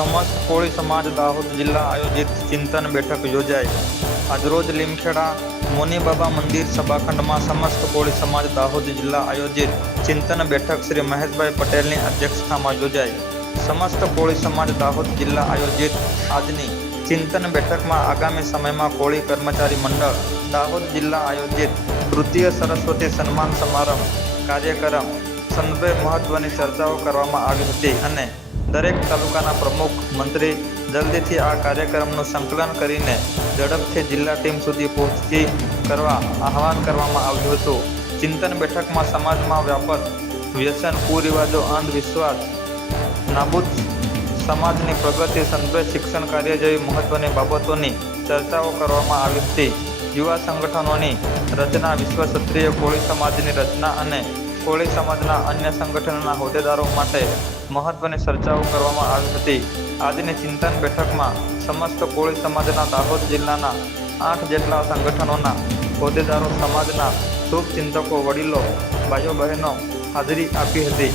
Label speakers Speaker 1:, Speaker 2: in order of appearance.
Speaker 1: સમસ્ત કોળી સમાજ દાહોદ જિલ્લા આયોજિત ચિંતન બેઠક યોજાઈ. આજરોજ લીમખેડા મોનીબાબા મંદિર સભાખંડમાં સમસ્ત કોળી સમાજ દાહોદ જિલ્લા આયોજિત ચિંતન બેઠક શ્રી મહેશભાઈ પટેલની અધ્યક્ષતામાં યોજાઈ. સમસ્ત કોળી સમાજ દાહોદ જિલ્લા આયોજિત આજની ચિંતન બેઠકમાં આગામી સમયમાં કોળી કર્મચારી મંડળ દાહોદ જિલ્લા આયોજિત તૃતીય સરસ્વતી સન્માન સમારંભ કાર્યક્રમ સંદર્ભે મહત્વની ચર્ચાઓ કરવામાં આવી હતી અને દરેક તાલુકાના પ્રમુખ મંત્રી જલ્દીથી આ કાર્યક્રમનું સંકલન કરીને ઝડપથી જિલ્લા ટીમ સુધી પહોંચતી કરવા આહવાન કરવામાં આવ્યું હતું. ચિંતન બેઠકમાં સમાજમાં વ્યાપક વ્યસન, કુરિવાજો, અંધવિશ્વાસ, નાબૂદ સમાજની પ્રગતિ સંદર્ભે શિક્ષણ કાર્ય જેવી મહત્વની બાબતોની ચર્ચાઓ કરવામાં આવી હતી. યુવા સંગઠનોની રચના વિશ્વ ક્ષત્રિય કોળી સમાજની રચના અને કોળી સમાજના અન્ય સંગઠનોના હોદ્દેદારો માટે મહત્વની ચર્ચાઓ કરવામાં આવી હતી. આજની ચિંતન બેઠકમાં સમસ્ત કોળી સમાજના દાહોદ જિલ્લાના આઠ જેટલા સંગઠનોના હોદ્દેદારો સમાજના શુભચિંતકો વડીલો ભાઈઓ બહેનો હાજરી આપી હતી.